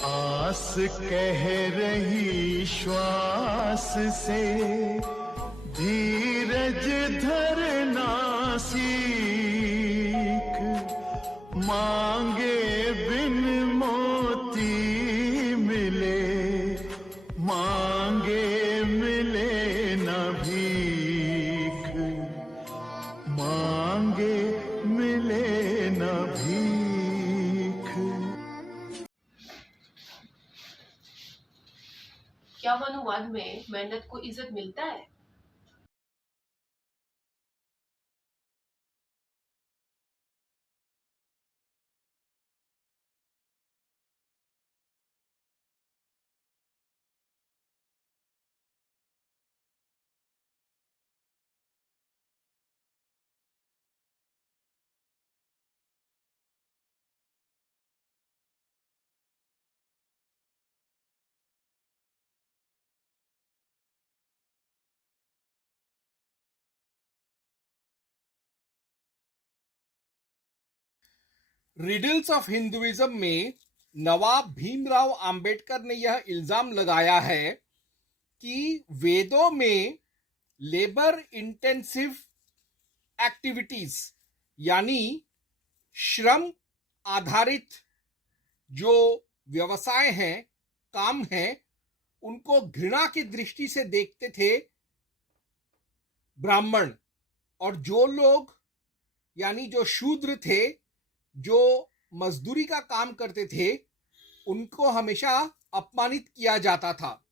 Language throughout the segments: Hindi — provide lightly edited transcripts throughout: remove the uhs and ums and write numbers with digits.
आस कह रही श्वास से, धीरज धरना सीख, मांगे बिन मोती मिले, मांगे मिले न भीख, मांगे मिले न भीख। क्या अनुवाद में मेहनत को इज्जत मिलता है? रिडल्स ऑफ हिंदुइज्म में नवाब भीमराव अंबेडकर ने यह इल्जाम लगाया है कि वेदों में लेबर इंटेंसिव एक्टिविटीज यानी श्रम आधारित जो व्यवसाय हैं, काम हैं, उनको घृणा की दृष्टि से देखते थे ब्राह्मण, और जो लोग यानी जो शूद्र थे, जो मजदूरी का काम करते थे, उनको हमेशा अपमानित किया जाता था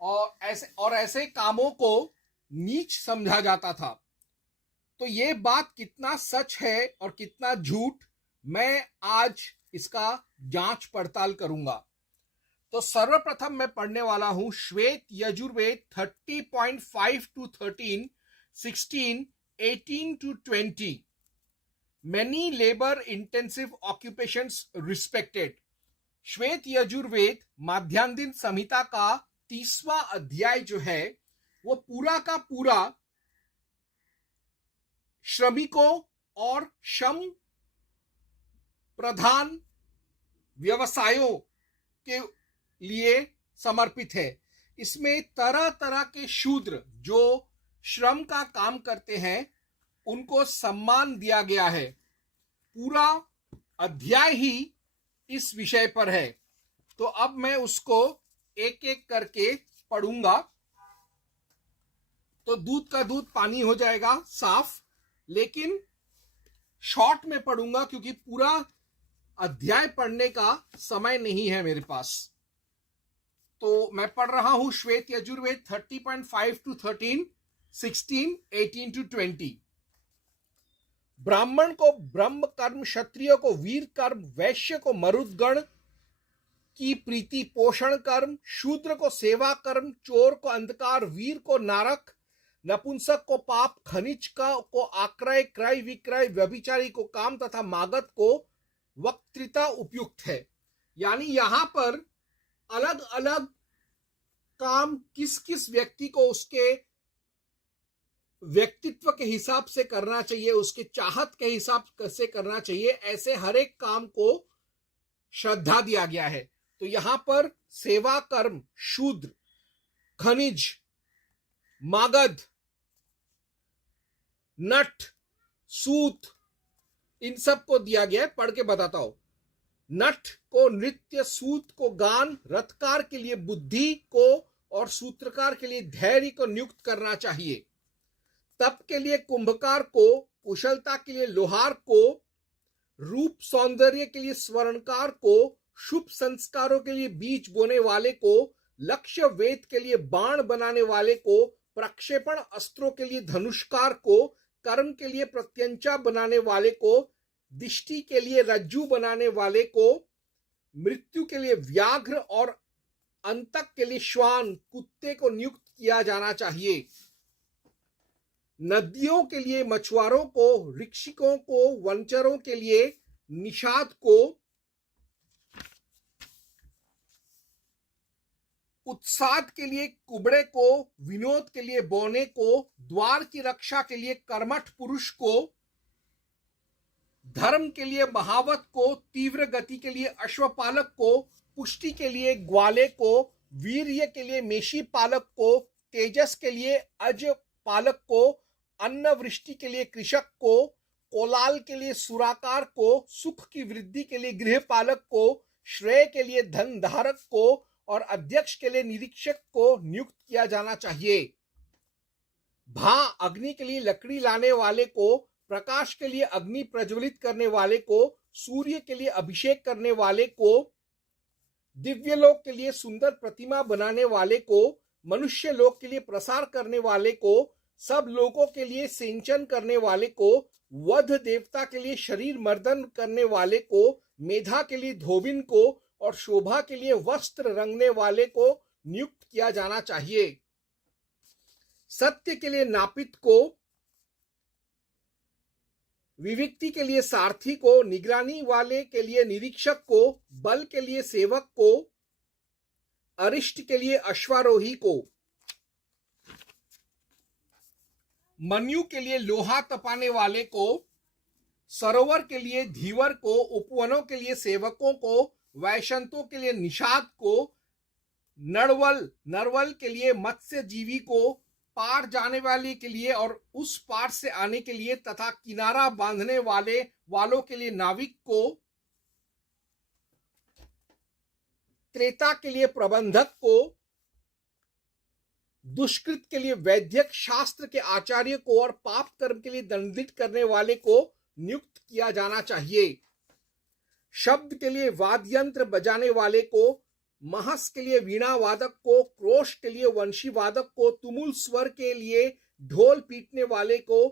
और ऐसे कामों को नीच समझा जाता था। तो ये बात कितना सच है और कितना झूठ, मैं आज इसका जांच पड़ताल करूंगा। तो सर्वप्रथम मैं पढ़ने वाला हूं श्वेत Yajurveda 30.5 to 13, 16, 18 to 20। Many labor intensive occupations respected। श्वेत यजुर्वेद माध्यान्ह संहिता का 30वां अध्याय जो है वो पूरा का पूरा श्रमिकों और श्रम प्रधान व्यवसायों के लिए समर्पित है। इसमें तरह तरह के शूद्र जो श्रम का काम करते हैं उनको सम्मान दिया गया है। पूरा अध्याय ही इस विषय पर है। तो अब मैं उसको एक एक करके पढ़ूंगा, तो दूध का दूध पानी हो जाएगा साफ, लेकिन शॉर्ट में पढ़ूंगा क्योंकि पूरा अध्याय पढ़ने का समय नहीं है मेरे पास। तो मैं पढ़ रहा हूं श्वेत यजुर्वेद 30.5 to 13, 16, 18 to 20। ब्राह्मण को ब्रह्म कर्म, क्षत्रिय को वीर कर्म, वैश्य को मरुदगण की प्रीति पोषण कर्म, शूद्र को सेवा कर्म, चोर को अंधकार, वीर को नारक, नपुंसक को पाप, खनिज को आक्रय, क्रय विक्रय, व्यभिचारी को काम तथा मागध को वक्तृता उपयुक्त है। यानी यहां पर अलग अलग काम किस किस व्यक्ति को उसके व्यक्तित्व के हिसाब से करना चाहिए, उसके चाहत के हिसाब से करना चाहिए, ऐसे हर एक काम को श्रद्धा दिया गया है। तो यहां पर सेवा कर्म, शूद्र, खनिज, मागध, नट, सूत, इन सब को दिया गया है। पढ़ के बताता हूं। नट को नृत्य, सूत को गान, रथकार के लिए बुद्धि को और सूत्रकार के लिए धैर्य को नियुक्त करना चाहिए। तप के लिए कुंभकार को, कुशलता के लिए लोहार को, रूप सौंदर्य के लिए स्वर्णकार को, शुभ संस्कारों के लिए बीज बोने वाले को, लक्ष्य वेद के लिए बाण बनाने वाले को, प्रक्षेपण अस्त्रों के लिए धनुष्कार को, कर्म के लिए प्रत्यंचा बनाने वाले को, दिष्टि के लिए रज्जु बनाने वाले को, मृत्यु के लिए व्याघ्र और अंतक के लिए श्वान, कुत्ते को नियुक्त किया जाना चाहिए। नदियों के लिए मछुआरों को, ऋक्षिकों को, वनचरों के लिए निषाद को, उत्साद के लिए कुबड़े को, विनोद के लिए बौने को, द्वार की रक्षा के लिए कर्मठ पुरुष को, धर्म के लिए महावत को, तीव्र गति के लिए अश्वपालक को, पुष्टि के लिए ग्वाले को, वीर्य के लिए मेषी पालक को, तेजस के लिए अज पालक को, अन्न वृष्टि के लिए कृषक को, कोलाल के लिए सुराकार को, सुख की वृद्धि के लिए गृहपालक को, श्रेय के लिए धन धारक को और अध्यक्ष के लिए निरीक्षक को नियुक्त किया जाना चाहिए। भा अग्नि के लिए लकड़ी लाने वाले को, प्रकाश के लिए अग्नि प्रज्वलित करने वाले को, सूर्य के लिए अभिषेक करने वाले को, दिव्य लोक के लिए सुंदर प्रतिमा बनाने वाले को, मनुष्य लोक के लिए प्रसार करने वाले को, सब लोगों के लिए सिंचन करने वाले को, वध देवता के लिए शरीर मर्दन करने वाले को, मेधा के लिए धोबिन को और शोभा के लिए वस्त्र रंगने वाले को नियुक्त किया जाना चाहिए। सत्य के लिए नापित को, विविक्ति के लिए सारथी को, निगरानी वाले के लिए निरीक्षक को, बल के लिए सेवक को, अरिष्ट के लिए अश्वारोही को, मन्यु के लिए लोहा तपाने वाले को, सरोवर के लिए धीवर को, उपवनों के लिए सेवकों को, वैशंतों के लिए निषाद को, नरवल के लिए मत्स्य जीवी को, पार जाने वाले के लिए और उस पार से आने के लिए तथा किनारा बांधने वालों के लिए नाविक को, त्रेता के लिए प्रबंधक को, दुष्कृत के लिए वैद्यक, शास्त्र के आचार्य को और पाप कर्म के लिए दंडित करने वाले को नियुक्त किया जाना चाहिए। शब्द के लिए वाद्य यंत्र बजाने वाले को, महस के लिए वीणा वादक को, क्रोश के लिए वंशी वादक को, तुमुल स्वर के लिए ढोल पीटने वाले को,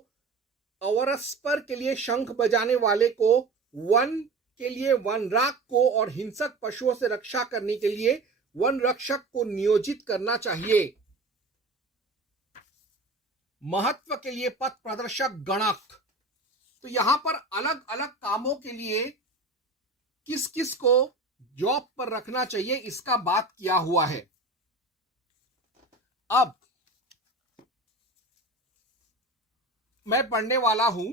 अवरस्पर के लिए शंख बजाने वाले को, वन के लिए वनराग को और हिंसक पशुओं से रक्षा करने के लिए वन रक्षक को नियोजित करना चाहिए। महत्व के लिए पथ प्रदर्शक गणक। तो यहां पर अलग अलग कामों के लिए किस किस को जॉब पर रखना चाहिए इसका बात किया हुआ है। अब मैं पढ़ने वाला हूं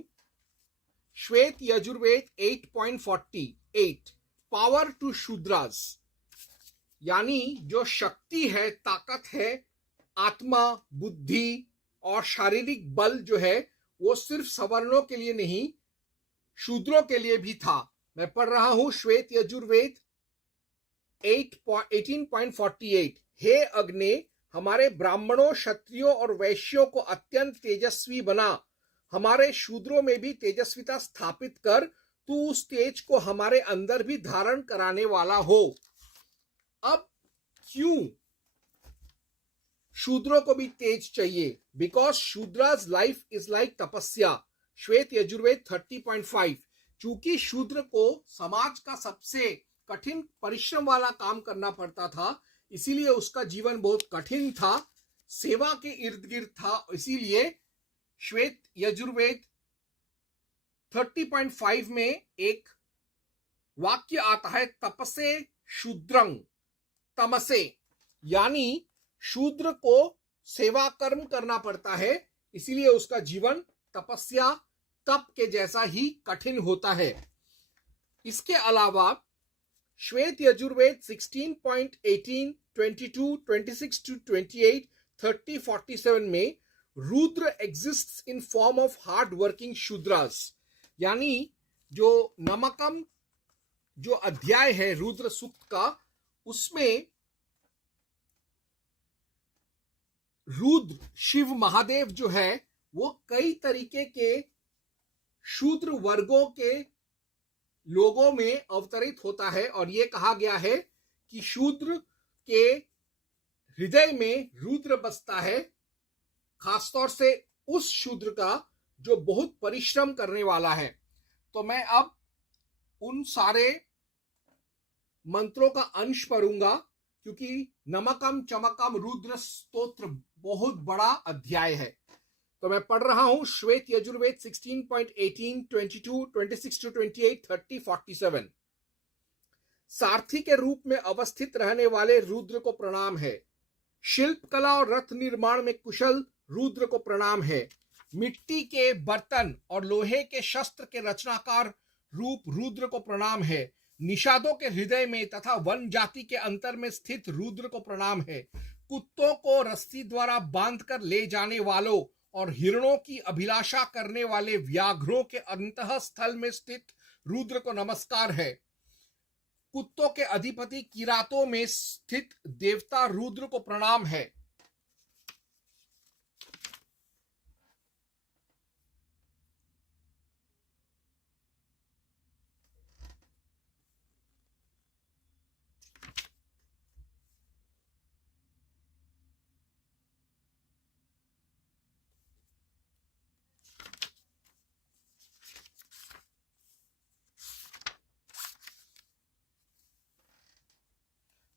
श्वेत यजुर्वेद 8.48 पावर टू शूद्रास, यानी जो शक्ति है, ताकत है, आत्मा, बुद्धि और शारीरिक बल जो है वो सिर्फ सवर्णों के लिए नहीं, शूद्रों के लिए भी था। मैं पढ़ रहा हूं श्वेत यजुर्वेद 18.48। हे अग्ने, हमारे ब्राह्मणों, क्षत्रियों और वैश्यों को अत्यंत तेजस्वी बना, हमारे शूद्रों में भी तेजस्विता स्थापित कर, तू उस तेज को हमारे अंदर भी धारण कराने वाला हो। अब क्यों शूद्रों को भी तेज चाहिए? Because Shudras life is like तपस्या। श्वेत यजुर्वेद 30.5। चूंकि शूद्र को समाज का सबसे कठिन परिश्रम वाला काम करना पड़ता था, इसीलिए उसका जीवन बहुत कठिन था, सेवा के इर्द गिर्द था। इसीलिए श्वेत यजुर्वेद 30.5 में एक वाक्य आता है, तपसे शूद्रंग तमसे, यानी शूद्र को सेवा कर्म करना पड़ता है, इसीलिए उसका जीवन तपस्या तप के जैसा ही कठिन होता है। इसके अलावा श्वेत यजुर्वेद 16.18, 22, 26 to 28, 30, 47 में Rudra exists in form of hard working Shudras, यानी जो नमकम जो अध्याय है रुद्र सूक्त का, उसमें रुद्र शिव महादेव जो है वो कई तरीके के शूद्र वर्गों के लोगों में अवतरित होता है, और ये कहा गया है कि शूद्र के हृदय में रुद्र बसता है, खासतौर से उस शूद्र का जो बहुत परिश्रम करने वाला है। तो मैं अब उन सारे मंत्रों का अंश पढ़ूंगा, क्योंकि नमकम चमकम रुद्र स्तोत्र बहुत बड़ा अध्याय है। तो मैं पढ़ रहा हूं श्वेत यजुर्वेद 16.18, 22, 26 to 28, 30, 47। सारथी के रूप में अवस्थित रहने वाले रुद्र को प्रणाम है। शिल्प कला और रथ निर्माण में कुशल रुद्र को प्रणाम है। मिट्टी के बर्तन और लोहे के शस्त्र के रचनाकार रूप रुद्र को प्रणाम है। निषादों के हृदय में तथा वन जाति के अंतर में स्थित रुद्र को प्रणाम है। कुत्तों को रस्सी द्वारा बांधकर ले जाने वालों और हिरणों की अभिलाषा करने वाले व्याघ्रों के अंतः स्थल में स्थित रुद्र को नमस्कार है। कुत्तों के अधिपति किरातों में स्थित देवता रुद्र को प्रणाम है।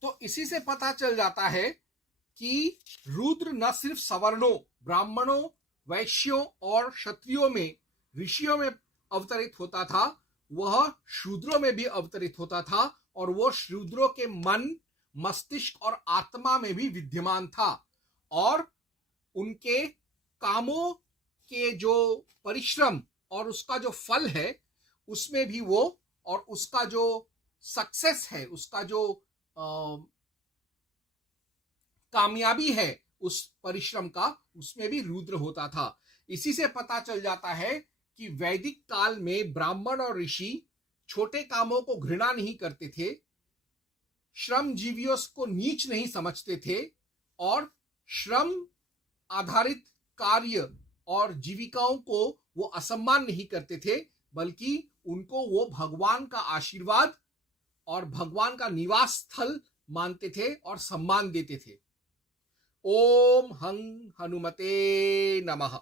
तो इसी से पता चल जाता है कि रुद्र न सिर्फ सवर्णों, ब्राह्मणों, वैश्यों और क्षत्रियों में, ऋषियों में अवतरित होता था, वह शूद्रों में भी अवतरित होता था और वो शूद्रों के मन, मस्तिष्क और आत्मा में भी विद्यमान था और उनके कामों के जो परिश्रम और उसका जो फल है उसमें भी वो, और उसका जो सक्सेस है, उसका जो कामयाबी है उस परिश्रम का, उसमें भी रुद्र होता था। इसी से पता चल जाता है कि वैदिक काल में ब्राह्मण और ऋषि छोटे कामों को घृणा नहीं करते थे, श्रम जीवियों को नीच नहीं समझते थे और श्रम आधारित कार्य और जीविकाओं को वो असम्मान नहीं करते थे, बल्कि उनको वो भगवान का आशीर्वाद और भगवान का निवास स्थल मानते थे और सम्मान देते थे। ओम हं हनुमते नमः।